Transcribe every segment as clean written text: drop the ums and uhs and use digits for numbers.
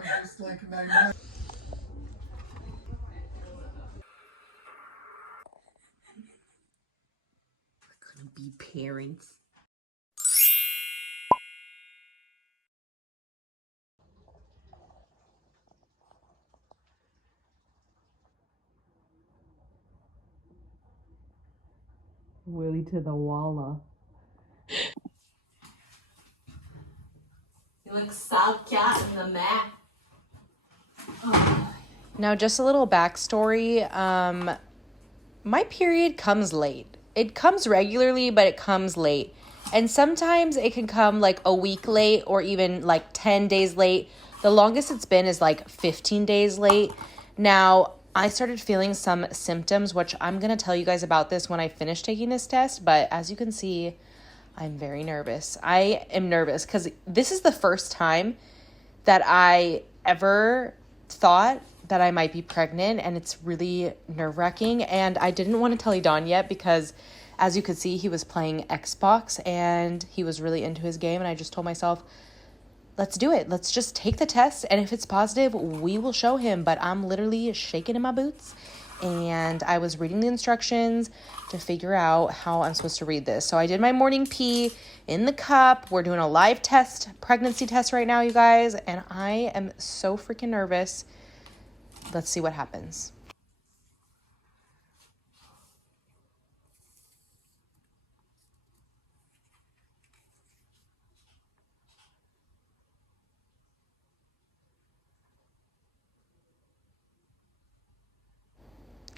Just like magnetic. We're gonna be parents. Willie to the walla. You look soft cat in the mat. Now, just a little backstory. My period comes late. It comes regularly, but it comes late. And sometimes it can come like a week late or even like 10 days late. The longest it's been is like 15 days late. Now, I started feeling some symptoms, which I'm going to tell you guys about this when I finish taking this test. But as you can see, I'm very nervous. I am nervous because this is the first time that I ever thought that I might be pregnant, and it's really nerve-wracking. And I didn't want to tell Edan yet because, as you could see, he was playing Xbox and he was really into his game, and I just told myself, let's do it. Let's just take the test, and if it's positive, we will show him. But I'm literally shaking in my boots, and I was reading the instructions to figure out how I'm supposed to read this. So I did my morning pee in the cup. We're doing a live test, pregnancy test right now, you guys, and I am so freaking nervous. Let's see what happens.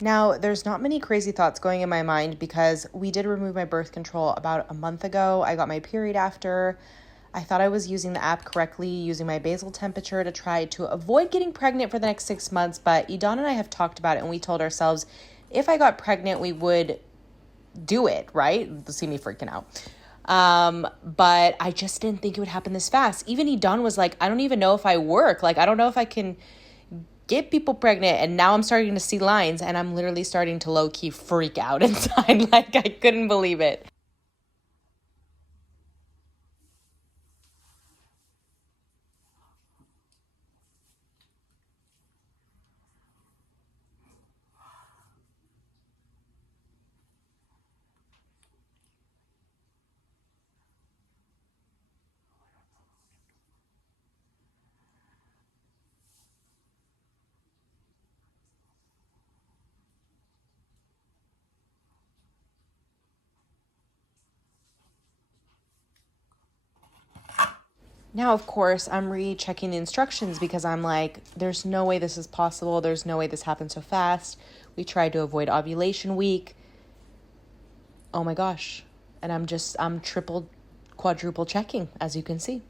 Now, there's not many crazy thoughts going in my mind because we did remove my birth control about a month ago. I got my period after. I thought I was using the app correctly, using my basal temperature to try to avoid getting pregnant for the next 6 months. But Edan and I have talked about it, and we told ourselves if I got pregnant, we would do it, right? See me freaking out. But I just didn't think it would happen this fast. Even Edan was like, I don't even know if I work. Like, I don't know if I can get people pregnant. And now I'm starting to see lines, and I'm literally starting to low-key freak out inside. Like, I couldn't believe it. Now, of course, I'm rechecking the instructions because I'm like, there's no way this is possible. There's no way this happened so fast. We tried to avoid ovulation week. Oh my gosh. And I'm triple, quadruple checking, as you can see.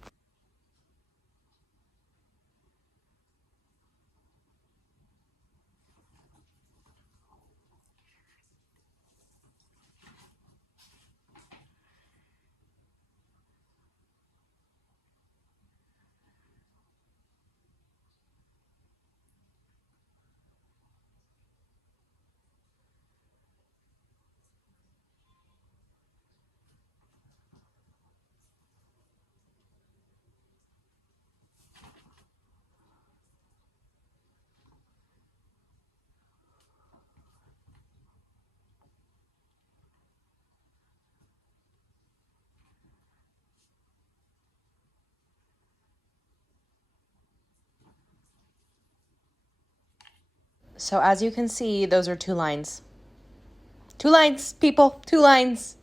So as you can see, those are 2 lines. 2 lines, people, 2 lines.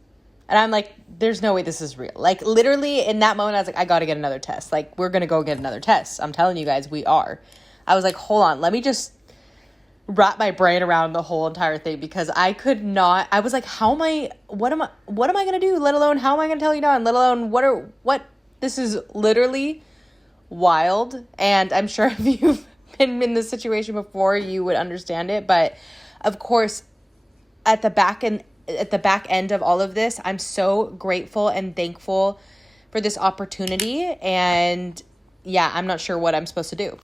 And I'm like, there's no way this is real. Like, literally in that moment, I was like, I got to get another test. Like, we're going to go get another test. I'm telling you guys, we are. I was like, hold on, let me just wrap my brain around the whole entire thing because I could not. I was like, what am I going to do? Let alone, how am I going to tell you now? And let alone, what, this is literally wild. And I'm sure if you've been in this situation before, you would understand it. But of course, at the back end of all of this, I'm so grateful and thankful for this opportunity. And yeah, I'm not sure what I'm supposed to do.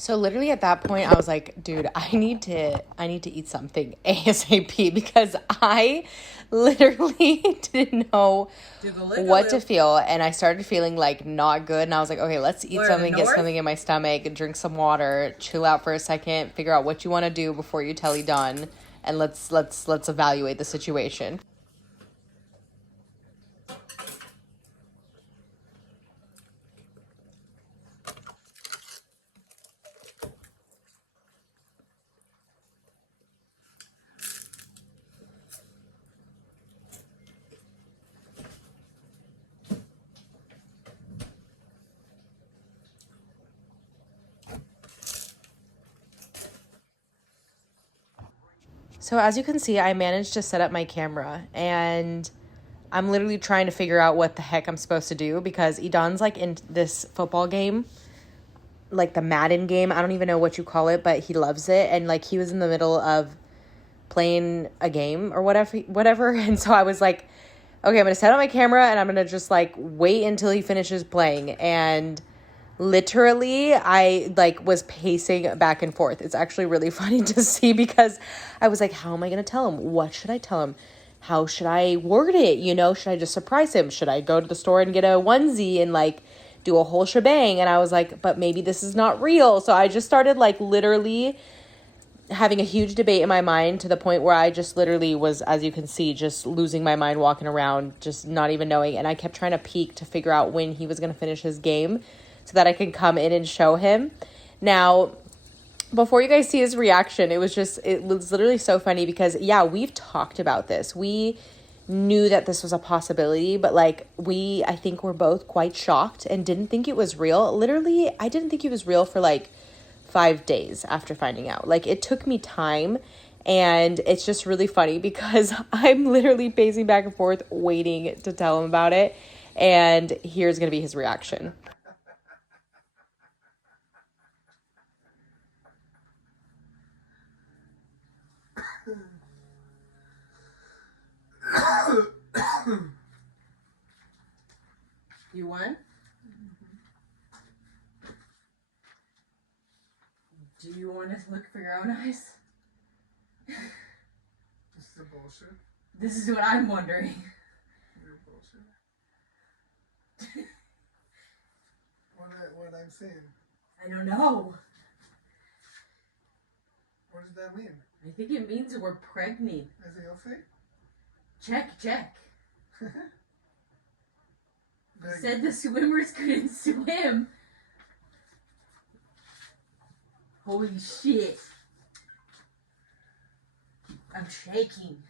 So literally at that point, I was like, dude, I need to eat something ASAP because I literally didn't know what to feel. And I started feeling like not good. And I was like, okay, let's eat something, get something in my stomach, drink some water, chill out for a second, figure out what you want to do before you tell Edan, and let's evaluate the situation. So as you can see, I managed to set up my camera and I'm literally trying to figure out what the heck I'm supposed to do because Edan's like in this football game, like the Madden game. I don't even know what you call it, but he loves it. And like he was in the middle of playing a game or whatever. And so I was like, okay, I'm going to set up my camera and I'm going to just like wait until he finishes playing. And literally I like was pacing back and forth. It's actually really funny to see because I was like, how am I going to tell him? What should I tell him? How should I word it? You know, should I just surprise him? Should I go to the store and get a onesie and like do a whole shebang? And I was like, but maybe this is not real. So I just started like literally having a huge debate in my mind to the point where I just literally was, as you can see, just losing my mind walking around, just not even knowing. And I kept trying to peek to figure out when he was going to finish his game so that I could come in and show him. Now, before you guys see his reaction, it was literally so funny because, yeah, we've talked about this. We knew that this was a possibility, but like I think we're both quite shocked and didn't think it was real. Literally, I didn't think it was real for like 5 days after finding out. Like it took me time, and it's just really funny because I'm literally pacing back and forth waiting to tell him about it, and here's gonna be his reaction. You won? Do you want to look for your own eyes? This is the bullshit. This is what I'm wondering. You're bullshit. what I'm saying. I don't know. What does that mean? I think it means we're pregnant. Anything else say? Check. Said the swimmers couldn't swim. Holy shit. I'm shaking.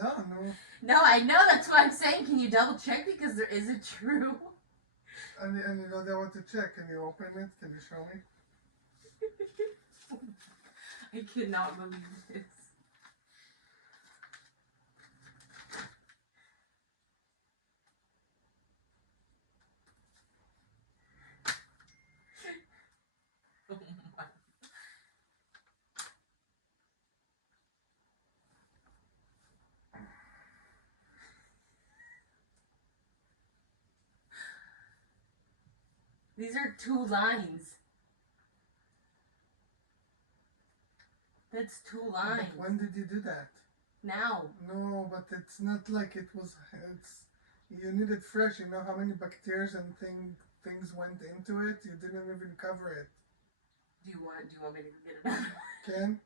No. No, I know, that's what I'm saying. Can you double check because is it true? And you know that what to check. Can you open it? Can you show me? I could not believe this. Oh my. These are 2 lines. That's 2 lines. But when did you do that? Now. No, but it's not like it was. You need it fresh. You know how many bacteria and things went into it. You didn't even cover it. Do you want me to get it out? Ken?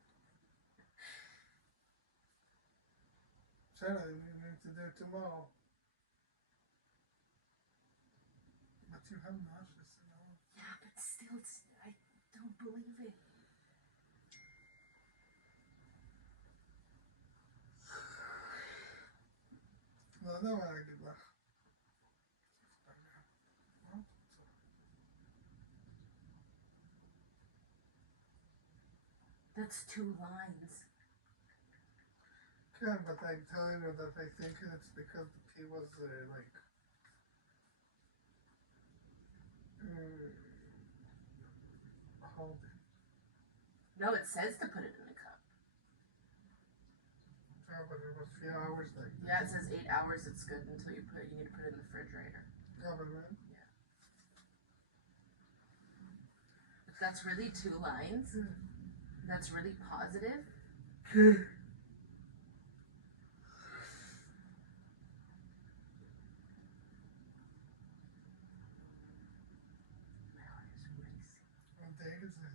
Sarah, you need to do it tomorrow. But you have nauseous, you know. Yeah, but still, I don't believe it. No, no, I get that. That's 2 lines. Yeah, but I'm telling you that I think it's because he was holding. No, it says to put it in a cup. Yeah, but it was a few hours like this. Yeah, it says 8 hours. It's good until you need to put it in the refrigerator. Yeah, but man. Yeah. That's really 2 lines. That's really positive. What day is it?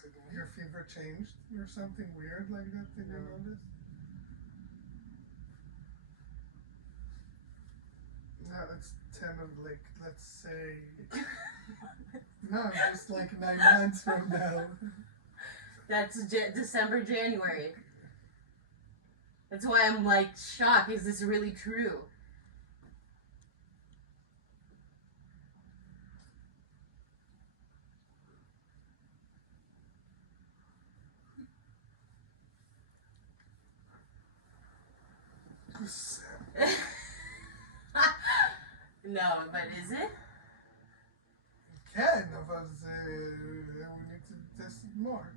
Today. Your fever changed or something weird like that? Did you notice? No, it's 10 of like, let's say. No, just like 9 months from now. That's December, January. That's why I'm like shocked. Is this really true? No, but is it? Can, but we need to test it more.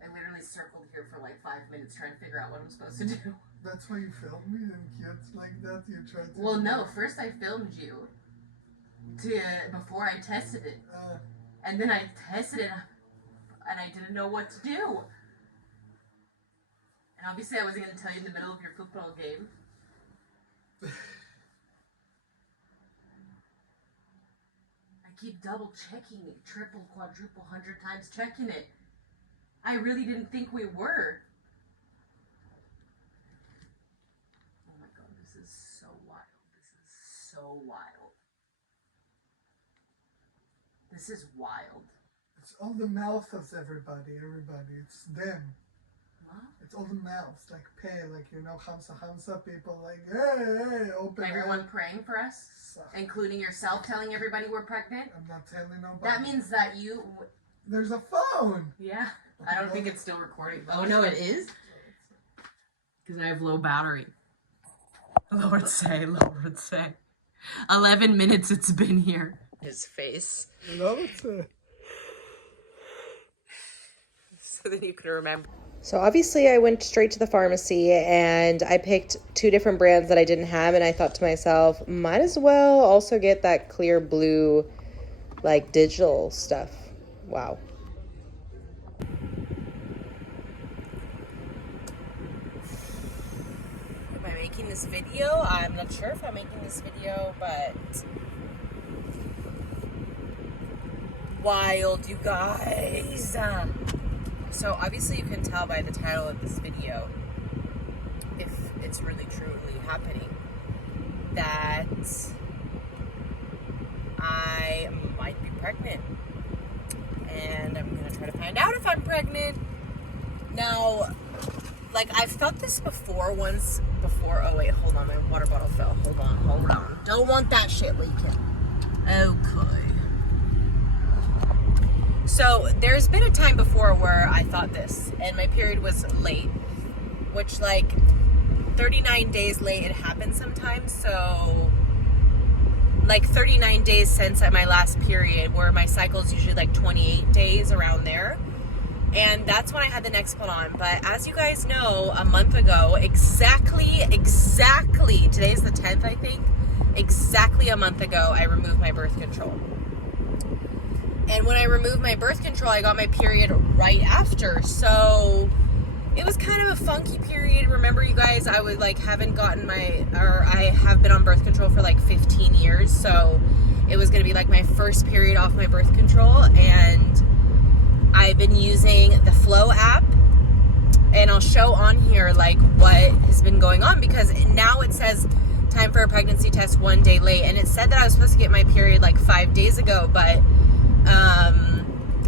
I literally circled here for like 5 minutes trying to figure out what I'm supposed to do. That's why you filmed me and kids like that? You tried to. Well, no. First, I filmed you before I tested it, and then I tested it, and I didn't know what to do. And obviously, I wasn't going to tell you in the middle of your football game. I keep double checking it, triple, quadruple, 100 times checking it. I really didn't think we were. Oh my god, this is so wild. This is so wild. This is wild. It's all the mouth of everybody. It's them. What? It's all the mouths, like pay, like Hamsa people, like hey, open. Everyone up. praying for us, including yourself, telling everybody we're pregnant. I'm not telling nobody. That means that you. There's a phone. Yeah, I don't think it's still recording. Oh no, it is. Because I have low battery. Lord say. 11 minutes it's been here. His face. So that you can remember. So obviously I went straight to the pharmacy and I picked 2 different brands that I didn't have, and I thought to myself, might as well also get that clear blue, like digital stuff. Wow. Am I making this video? I'm not sure if I'm making this video, but wild, you guys. So obviously you can tell by the title of this video if it's really truly happening that I might be pregnant, and I'm gonna try to find out if I'm pregnant. Now, like, I've felt this before. Oh wait, hold on, my water bottle fell. Hold on. Don't want that shit leaking. Okay. So there's been a time before where I thought this, and my period was late, which like 39 days late it happens sometimes. So like 39 days since my last period, where my cycle is usually like 28 days around there. And that's when I had the next one on. But as you guys know, a month ago, exactly, today's the 10th, I think, exactly a month ago, I removed my birth control. And when I removed my birth control, I got my period right after. So it was kind of a funky period. Remember, you guys, I would like I have been on birth control for like 15 years. So it was going to be like my first period off my birth control. And I've been using the Flow app. And I'll show on here like what has been going on, because now it says time for a pregnancy test 1 day late. And it said that I was supposed to get my period like 5 days ago, but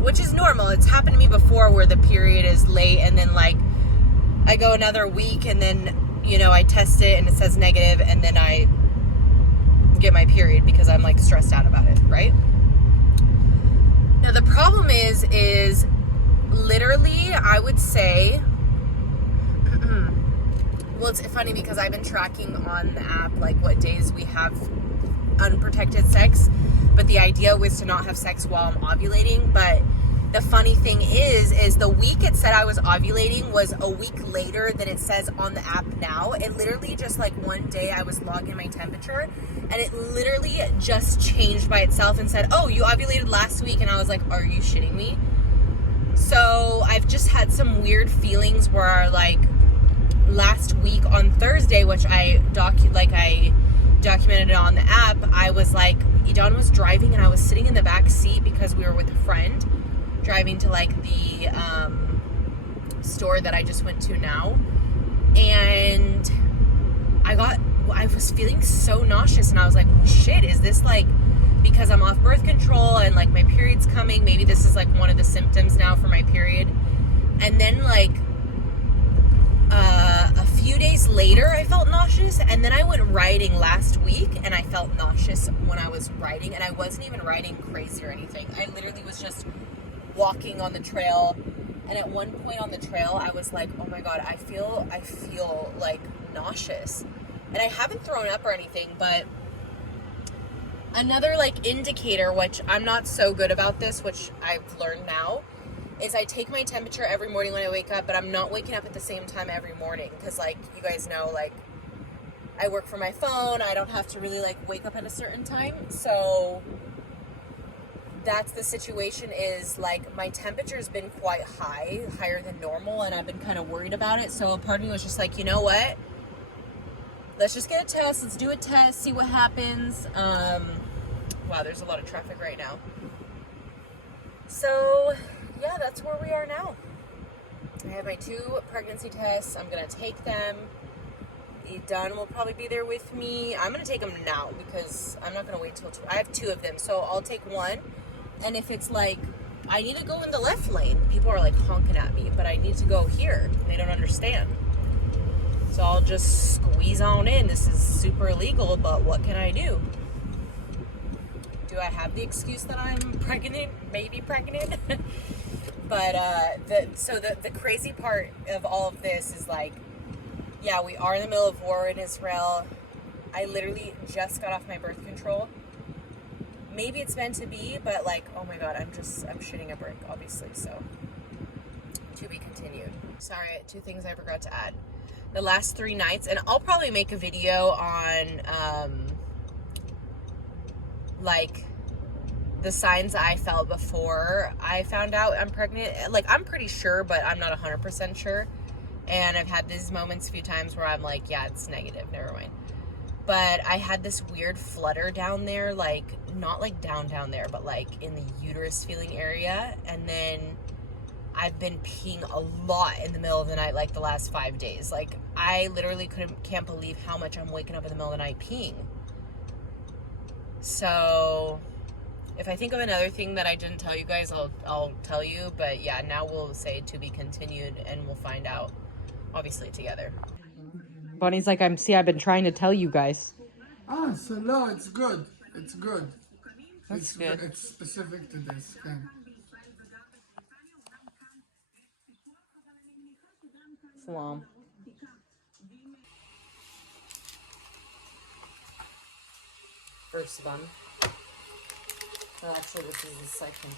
which is normal. It's happened to me before where the period is late, and then like I go another week, and then I test it and it says negative, and then I get my period because I'm like stressed out about it, right? Now the problem is literally I would say well, it's funny because I've been tracking on the app like what days we have unprotected sex, but the idea was to not have sex while I'm ovulating. But the funny thing is the week it said I was ovulating was a week later than it says on the app now. It literally just like one day I was logging my temperature and it literally just changed by itself and said, oh, you ovulated last week. And I was like, are you shitting me? So I've just had some weird feelings where like last week on Thursday, which I documented it on the app, I was like, Edan was driving and I was sitting in the back seat because we were with a friend driving to like the store that I just went to now, and I was feeling so nauseous and I was like, well, shit, is this like because I'm off birth control and like my period's coming? Maybe this is like one of the symptoms now for my period. And then like a few days later I felt nauseous, and then I went riding last week and I felt nauseous when I was riding, and I wasn't even riding crazy or anything. I literally was just walking on the trail, and at one point on the trail I was like, oh my god, I feel like nauseous, and I haven't thrown up or anything. But another like indicator, which I'm not so good about this, which I've learned now, is I take my temperature every morning when I wake up, but I'm not waking up at the same time every morning, because like you guys know, like I work from my phone, I don't have to really like wake up at a certain time. So that's the situation, is like my temperature's been quite high, higher than normal, and I've been kind of worried about it. So a part of me was just like, you know what, let's just get a test, let's do a test, see what happens. Wow, there's a lot of traffic right now. So yeah, that's where we are now. I have my 2 pregnancy tests. I'm gonna take them. Edan will probably be there with me. I'm gonna take them now because I'm not gonna wait till I have 2 of them. So I'll take one, and if it's like I need to go in the left lane, people are like honking at me, but I need to go here. They don't understand. So I'll just squeeze on in. This is super illegal, but what can I do? Do I have the excuse that I'm pregnant? Maybe pregnant? But the crazy part of all of this is like, yeah, we are in the middle of war in Israel. I literally just got off my birth control. Maybe it's meant to be, but like, oh my god, I'm shitting a brick, obviously. So to be continued. Sorry, 2 things I forgot to add. The last 3 nights, and I'll probably make a video on like the signs I felt before I found out I'm pregnant. Like, I'm pretty sure, but I'm not 100% sure. And I've had these moments a few times where I'm like, yeah, it's negative, never mind. But I had this weird flutter down there, like, not like down there, but like in the uterus feeling area. And then I've been peeing a lot in the middle of the night, like the last 5 days. Like, I literally can't believe how much I'm waking up in the middle of the night peeing. So if I think of another thing that I didn't tell you guys, I'll tell you. But yeah, now we'll say to be continued, and we'll find out, obviously, together. Bonnie's like, I've been trying to tell you guys. Ah, so no, it's good. It's good. That's good. It's specific to this thing. Salam. First one. Well, actually, this is the second.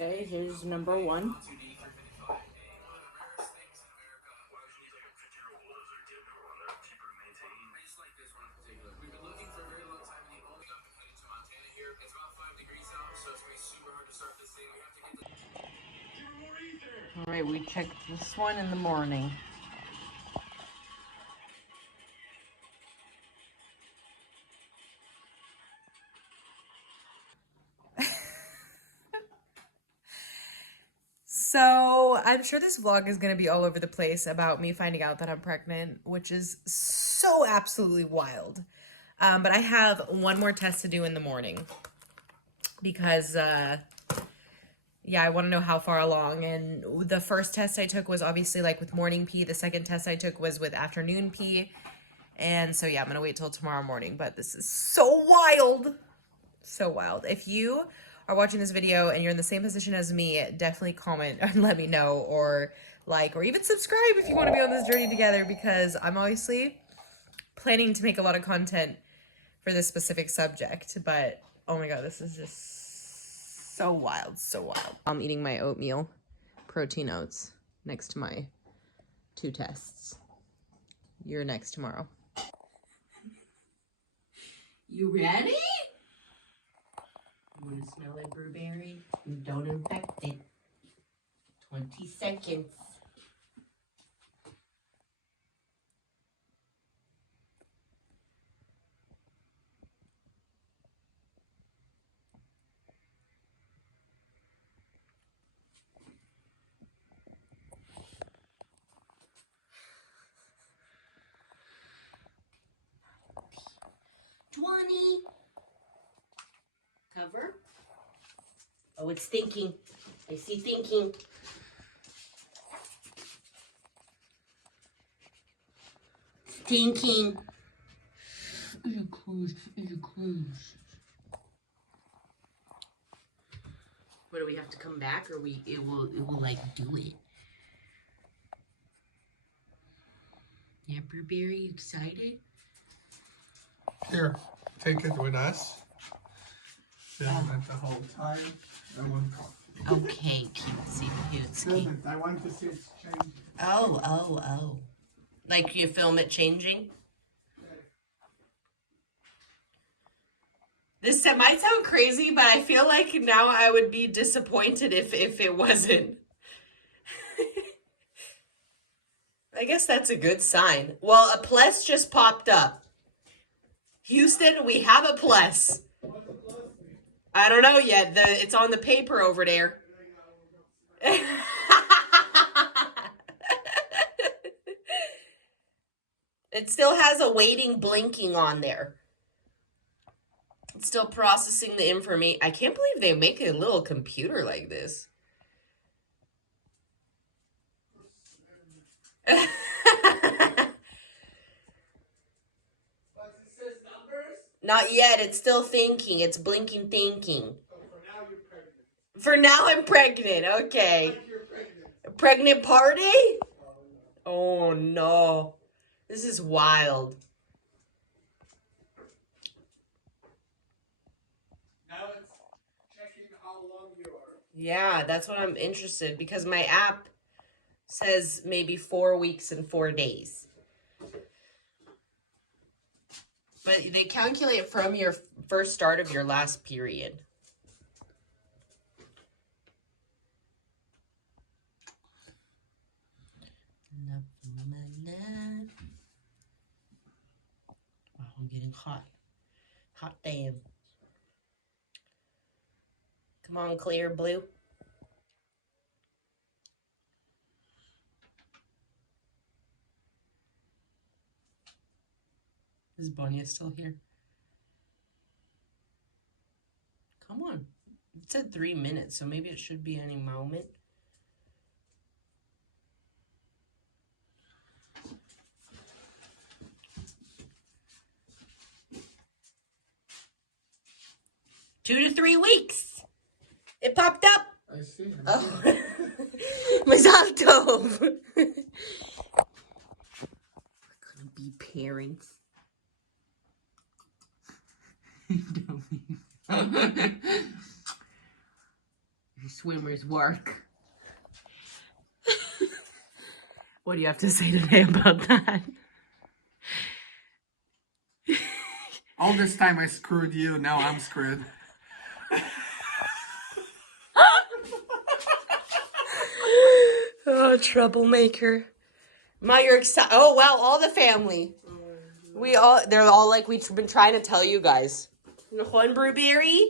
Okay, here's number 1. All right, we checked this one in the morning. So I'm sure this vlog is going to be all over the place about me finding out that I'm pregnant, which is so absolutely wild. But I have one more test to do in the morning because, yeah, I want to know how far along. And the first test I took was obviously like with morning pee. The second test I took was with afternoon pee. And so, yeah, I'm going to wait till tomorrow morning. But this is so wild. So wild. If you are watching this video and you're in the same position as me, definitely comment and let me know, or like, or even subscribe if you want to be on this journey together, because I'm obviously planning to make a lot of content for this specific subject. But oh my god, this is just so wild, so wild. I'm eating my oatmeal protein oats next to my 2 tests. You're next tomorrow. You ready? You want to smell like blueberry? Don't infect it. 20 seconds. Cover. Oh, it's thinking. I see thinking. It's thinking. It'll close. It'll close. What, do we have to come back, or it will like do it? Yeah, Blueberry, you excited? Here, take it with us. Film it the whole time. And we'll talk. Okay, cutesy cutesy. Film it. I want to see it change. Oh. Like you film it changing? This might sound crazy, but I feel like now I would be disappointed if it wasn't. I guess that's a good sign. Well, a plus just popped up. Houston, we have a plus. I don't know yet. It's on the paper over there. It still has a waiting blinking on there. It's still processing the information. I can't believe they make a little computer like this. Not yet. It's still thinking. It's blinking thinking. For now I'm pregnant. Okay. Pregnant party? Oh no. This is wild. Now it's checking how long you are. Yeah, that's what I'm interested, because my app says maybe 4 weeks and 4 days. But they calculate from your first start of your last period. Wow, I'm getting hot. Hot damn. Come on, clear blue. Is Bonya still here? Come on. It said 3 minutes, so maybe it should be any moment. Two to 3 weeks. It popped up. I see. Oh. Mazal tov. We're gonna be parents. Your swimmers work. What do you have to say today about that? All this time I screwed you, now I'm screwed. Oh, troublemaker. Ma, you're excited. Oh, wow, all the family. They're all like, we've been trying to tell you guys. Juan Blueberry.